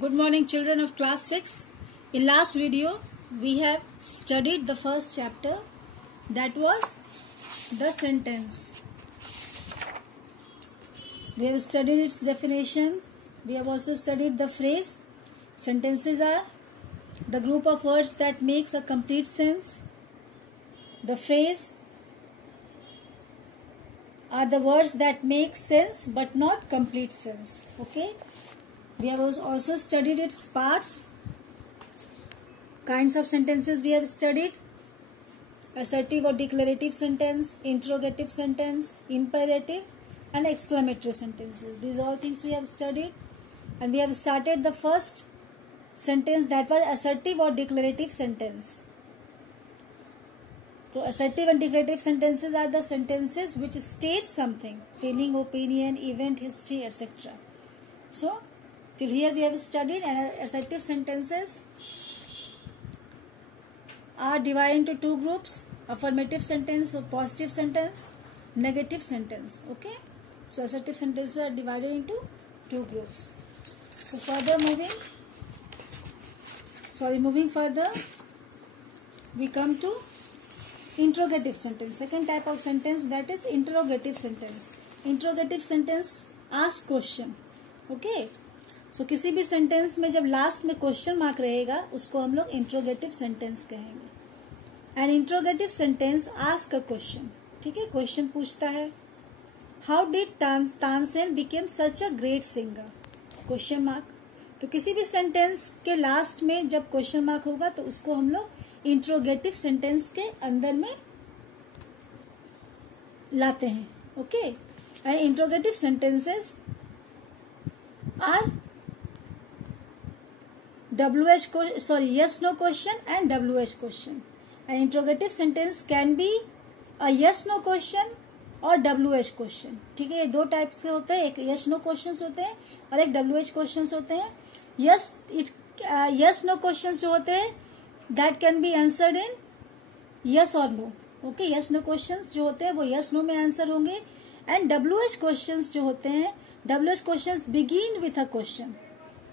Good morning, children of class 6. In last video, we have studied the first chapter, that was the sentence. We have studied its definition. We have also studied the phrase. Sentences are the group of words that makes a complete sense. The phrase are the words that make sense but not complete sense. Okay. We have also studied its parts. Kinds of sentences we have studied: assertive or declarative sentence, interrogative sentence, imperative and exclamatory sentences. These all things we have studied, and we have started the first sentence, that was assertive or declarative sentence. So assertive and declarative sentences are the sentences which state something: feeling, opinion, event, history, etc. So till here we have studied, and assertive sentences are divided into two groups: affirmative sentence or positive sentence, negative sentence. Okay, so assertive sentences are divided into two groups. So moving further, we come to interrogative sentence. Second type of sentence, that is interrogative sentence. Interrogative sentence ask question. Okay, सो किसी भी sentence में जब last में question mark रहेगा उसको हम लोग interrogative sentence कहेंगे. And interrogative sentence ask a question. ठीक है, क्वेश्चन पूछता है: how did Tansen became such a great singer? Question mark. तो किसी भी सेंटेंस के लास्ट में जब क्वेश्चन मार्क होगा तो उसको हम लोग इंट्रोगेटिव सेंटेंस के अंदर में लाते हैं. Okay, and interrogative sentences are yes no question and WH question. An interrogative sentence can be a yes no question और WH question. ठीक है, ये दो टाइप से होते हैं. एक yes no questions होते हैं और एक WH questions होते हैं. yes no questions जो होते हैं that can be answered in yes or no. Okay, yes no questions जो होते हैं वो yes no में आंसर होंगे. एंड WH questions जो होते हैं, WH questions begin with a question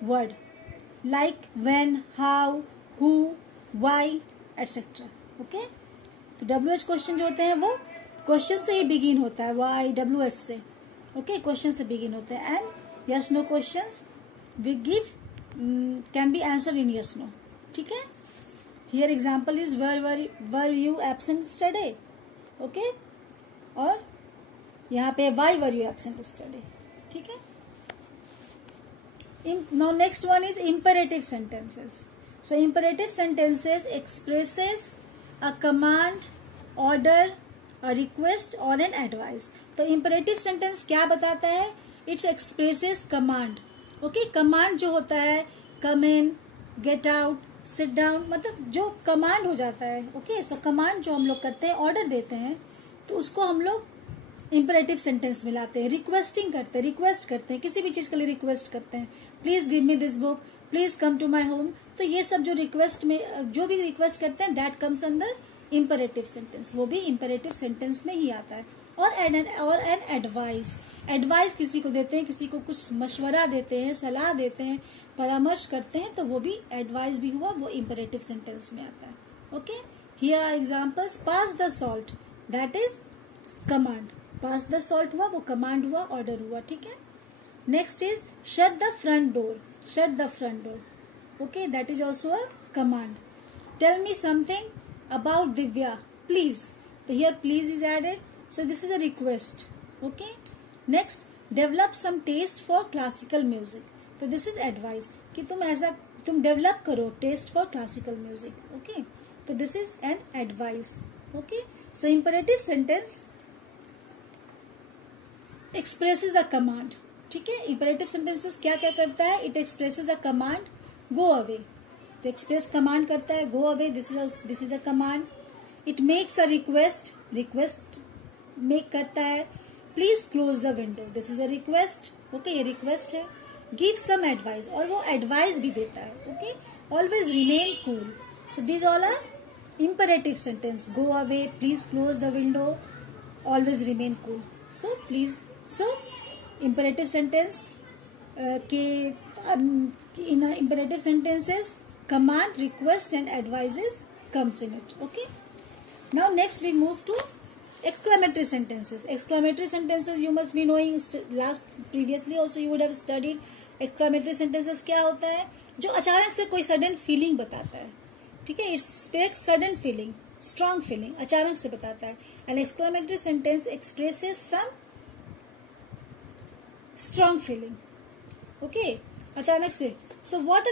word like when, how, who, why, etc. Okay, तो WH क्वेश्चन जो होते हैं वो क्वेश्चन से ही बिगिन होता है. why, WH से. ओके, क्वेश्चन से बिगिन होते हैं. And yes no questions we give can be answered in yes no. ठीक है, here example is were you absent yesterday? Okay, और यहाँ पे why were you absent yesterday. ठीक है. Now next one is imperative sentences. So imperative sentences expresses a command, order, a request or an advice. तो imperative sentence क्या बताता है? It expresses command. Okay, command जो होता है come in, get out, sit down, मतलब जो command हो जाता है. Okay, so command जो हम लोग करते हैं, order देते हैं, तो उसको हम लोग इंपरेटिव सेंटेंस में लाते हैं. रिक्वेस्टिंग करते हैं, रिक्वेस्ट करते हैं, किसी भी चीज के लिए रिक्वेस्ट करते हैं. Please give me this book, please come to my home. तो ये सब जो रिक्वेस्ट में जो भी रिक्वेस्ट करते हैं दैट कम्स अंदर इंपरेटिव सेंटेंस. वो भी इंपरेटिव सेंटेंस में ही आता है. और एन एडवाइस. एडवाइस किसी को देते हैं, किसी को कुछ मशवरा देते हैं, सलाह देते हैं, परामर्श करते हैं, तो वो भी एडवाइस भी हुआ, वो इंपरेटिव सेंटेंस में आता है. Okay, here are examples. Pass the salt, that is command. Pass the salt हुआ, वो कमांड हुआ, ऑर्डर हुआ. ठीक है. Next is shut the front door. Shut the front door. Okay, that is also a command. Tell me something about Divya, please. तो here please is added, so this is a request. Okay. Next, develop some taste for classical music. तो this is advice कि तुम develop करो taste for classical music. Okay, तो this is an advice. Okay, so imperative sentence expresses a command. ठीक है, imperative sentences क्या क्या करता है? It expresses a command. Go away, तो एक्सप्रेस कमांड करता है, go away, this is a command. It makes a request, request make करता है. Please close the window, this is a request. Okay, ये रिक्वेस्ट है. गिव सम एडवाइस, और वो advice भी देता है. Okay, always remain cool. So these all are imperative sentence. Go away, please close the window, always remain cool. So imperative sentence के imperative sentences, command, request and advices comes in it. Okay. Now next we move to exclamatory sentences. Exclamatory sentences you must be knowing. Previously also you would have studied. Exclamatory sentences क्या होता है? जो अचानक से कोई sudden feeling बताता है, ठीक है. It's speaks sudden feeling, strong feeling, अचानक से बताता है. An exclamatory sentence expresses some strong feeling. Okay, अचानक से. So what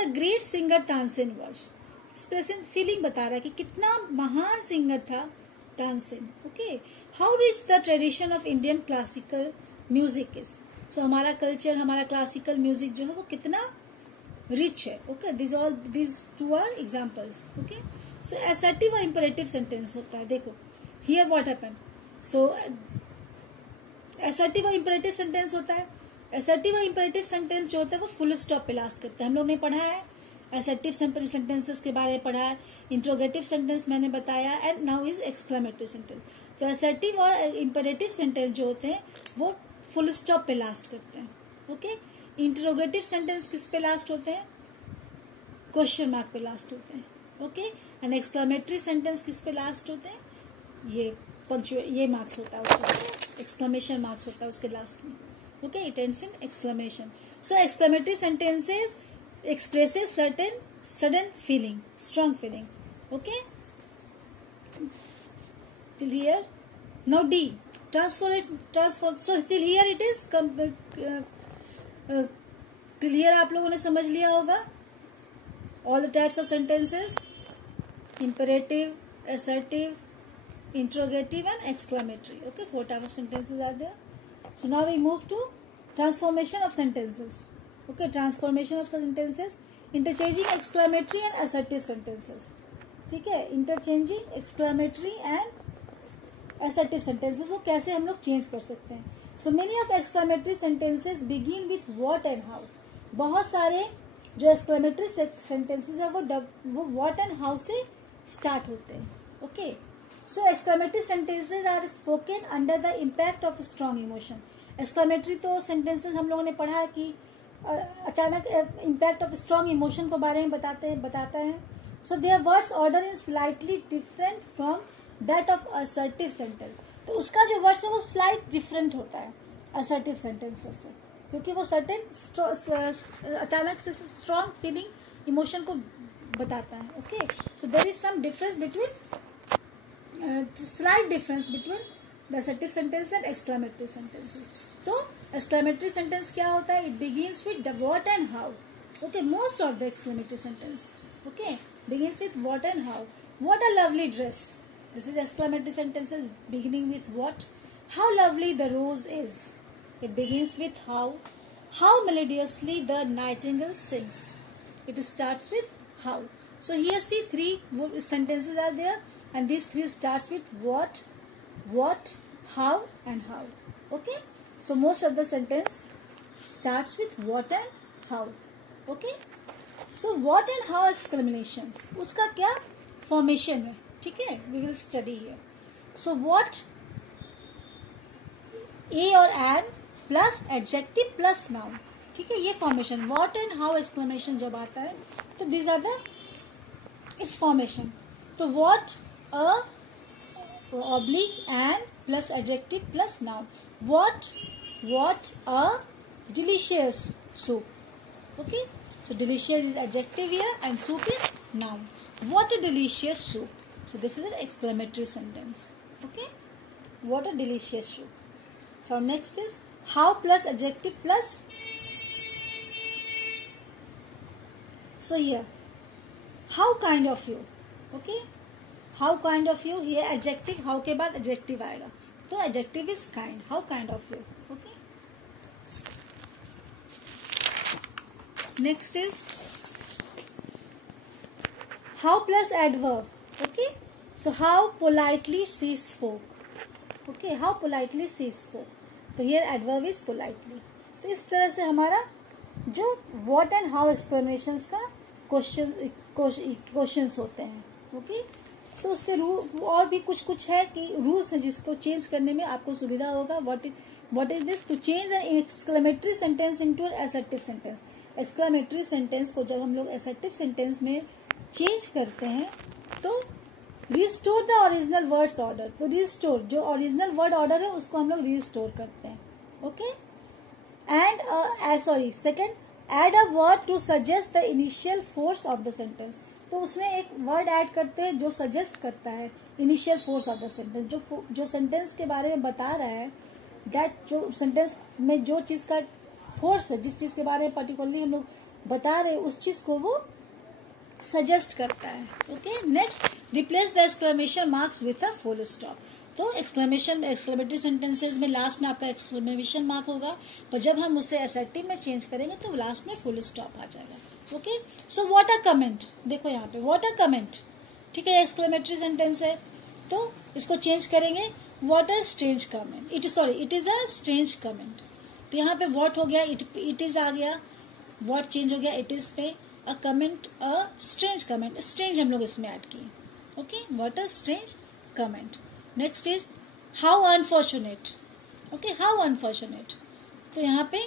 a great singer Tansen was. Expression feeling बता रहा है कि कितना महान सिंगर था Tansen. Okay. How rich the tradition of Indian classical music is. So हमारा कल्चर, हमारा क्लासिकल म्यूजिक जो है वो कितना रिच है. Okay, these two are examples. Okay. So assertive और imperative सेंटेंस होता है. देखो here what happened. So assertive और imperative सेंटेंस होता है. assertive और imperative सेंटेंस जो होता है वो फुल स्टॉप पे लास्ट करता है. हम लोग ने पढ़ा है assertive सेंटेंसेस के बारे में पढ़ा है. इंट्रोगेटिव सेंटेंस मैंने बताया and now is exclamatory sentence. तो assertive और imperative सेंटेंस जो होते हैं वो फुल स्टॉप पे लास्ट करते हैं. ओके. इंट्रोगेटिव सेंटेंस किस पे लास्ट होते हैं? क्वेश्चन मार्क पे लास्ट होते हैं. ओके. एंड एक्सक्लेमेटरी सेंटेंस किस पे लास्ट होते हैं? ये मार्क्स होता है उसका, एक्सक्लेमेशन मार्क्स होता है उसके लास्ट में. Okay. It ends in exclamation. So exclamatory sentences expresses certain sudden feeling, strong feeling. Okay. Till here. Now D. Transform. So till here it is till here आप लोगों ने समझ लिया होगा all the types of sentences: imperative, assertive, interrogative and exclamatory. Okay, 4 types of sentences are there. So now we move to transformation of sentences. Okay, transformation of sentences, interchanging exclamatory and assertive sentences. ठीक है, interchanging exclamatory and assertive sentences को कैसे हम लोग change कर सकते हैं. So many of exclamatory sentences begin with what and how. बहुत सारे जो एक्सक्लेमेटरी सेंटेंसेस है वो व्हाट एंड हाउ से स्टार्ट होते हैं. Okay. So exclamatory sentences are spoken under the impact of strong emotion. Exclamatory तो सेंटेंसेस हम लोगों ने पढ़ा है कि अचानक इम्पैक्ट ऑफ स्ट्रॉन्ग इमोशन के बारे में बताता है. So their words order in slightly different from that of assertive sentence. तो उसका जो वर्ड्स है वो स्लाइट डिफरेंट होता है असर्टिव सेंटेंसेस से, क्योंकि वो सर्टेन अचानक से स्ट्रॉन्ग फीलिंग इमोशन को बताता है. Okay. So there is some difference between slight difference between the assertive sentence and exclamatory sentences. तो एक्सक्लेमेटरी सेंटेंस क्या होता है? It begins with the what and how. Okay. Most of the exclamatory sentence okay begins with what and how. What a lovely dress. This is exclamatory sentences beginning with what. How lovely the rose is. It begins with how. How melodiously the nightingale sings. It starts with how. So here see 3 sentences are there, and these 3 starts with what, how and how. Okay. So most of the sentence starts with what and how. Okay. So what and how exclamations. उसका क्या formation है? ठीक है. We will study here. So what, a और an plus adjective plus noun. ठीक है. ये formation what and how exclamation जब आता है तो this are the its formation. तो what a oblique and plus adjective plus noun. What a delicious soup. Okay. So delicious is adjective here and soup is noun. What a delicious soup. So this is an exclamatory sentence. Okay. What a delicious soup. So next is how plus adjective plus. So here how kind of you. Okay. how kind of you. here adjective, how के बाद adjective आएगा तो adjective is kind. how kind of you. Okay. next is how plus adverb. Okay. so how politely she spoke. Okay. how politely she spoke. तो here adverb is politely. तो इस तरह से हमारा जो व्हाट एंड हाउ एक्सप्लेनेशंस का questions होते हैं. ओके. सो उसके रूल और भी कुछ है कि रूल्स हैं जिसको चेंज करने में आपको सुविधा होगा. What is this. To change an exclamatory sentence into an assertive sentence. Exclamatory sentence को जब हम लोग असर्टिव सेंटेंस में चेंज करते हैं तो restore the original words order, तो रिस्टोर जो ओरिजिनल वर्ड ऑर्डर है उसको हम लोग रिस्टोर करते हैं. Okay. And second, add a word to suggest the initial force of the sentence. तो उसमें एक वर्ड ऐड करते हैं जो सजेस्ट करता है initial force of the sentence, जो सेंटेंस के बारे में बता रहा है, दैट जो सेंटेंस में जो चीज का फोर्स है, जिस चीज के बारे में पर्टिकुलरली हम लोग बता रहे हैं उस चीज को वो सजेस्ट करता है. Okay. Next, replace the exclamation marks with a full stop. तो एक्सक्लेमेटरी सेंटेंसेस में लास्ट में आपका एक्सक्लेमेशन मार्क होगा, पर जब हम उसे असर्टिव में चेंज करेंगे तो लास्ट में फुल स्टॉप आ जाएगा. Okay. So what a comment, देखो यहाँ पे व्हाट अ कमेंट, ठीक है, एक्सक्लेमेटरी सेंटेंस है तो इसको चेंज करेंगे what a strange comment, it is a strange comment. तो यहाँ पे व्हाट हो गया, इट इज आ गया, व्हाट चेंज हो गया इट इज पे, a comment a strange comment, strange हम लोग इसमें ऐड किए. Okay. What a strange comment. Next is how unfortunate. Okay. How unfortunate, तो यहाँ पे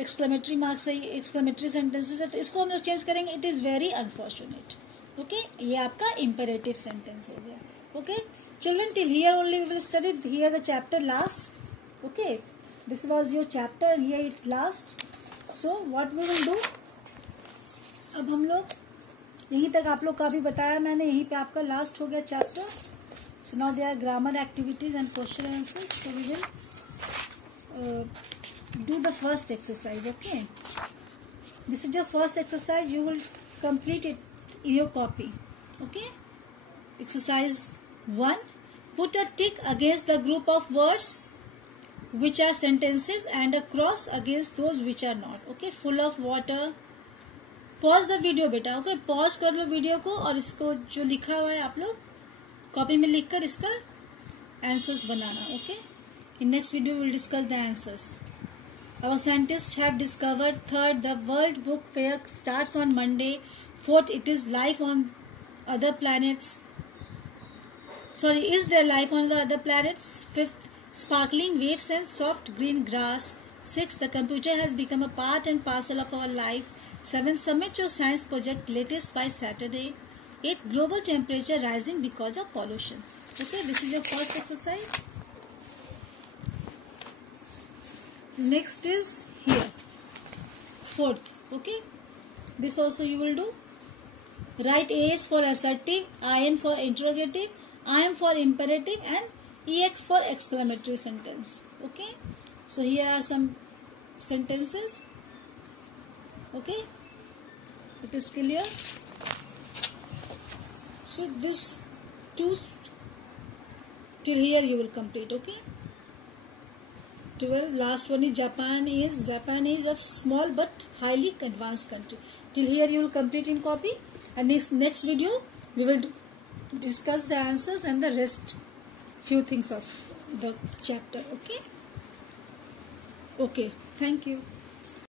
एक्सक्लेमेटरी मार्क्स है, एक्सक्लेमेटरी सेंटेंसेस है तो इसको हम लोग चेंज करेंगे it is very unfortunate. Okay. ये आपका इम्पेरेटिव सेंटेंस हो गया. Okay. Children, till here only we will study here the chapter last. Okay. This was your chapter, here it last. So what we will do, अब हम लोग यहीं तक आप लोग का भी बताया मैंने, यहीं पे आपका लास्ट हो गया chapter. So now there are grammar activities and question answers. So we will do the first exercise. Okay, this is your first exercise, you will complete it in your copy. Okay. Exercise 1, put a tick against the group of words which are sentences and a cross against those which are not. Okay. full of water. pause the video बेटा. Okay, pause कर लो video को और इसको जो लिखा हुआ है आप लोग कॉपी में लिखकर इसका answers banana. Okay. in next video we will discuss the answers. Our scientists have discovered. Third, the World Book Fair starts on Monday. Fourth, it is life on other planets. Is there life on the other planets? Fifth, sparkling waves and soft green grass. Sixth, the computer has become a part and parcel of our life. Seventh, submit your science project latest by Saturday. Eighth, global temperature rising because of pollution. Okay, this is your first exercise. Next is here, fourth. Okay, this also you will do. Write A is for assertive, IN for interrogative, IM for imperative and EX for exclamatory sentence. Okay, so here are some sentences. Okay, it is clear. So this two till here you will complete. Okay. 12, last one is Japan is a small but highly advanced country. Till here you will complete in copy, and if next video we will discuss the answers and the rest few things of the chapter. Okay. Thank you.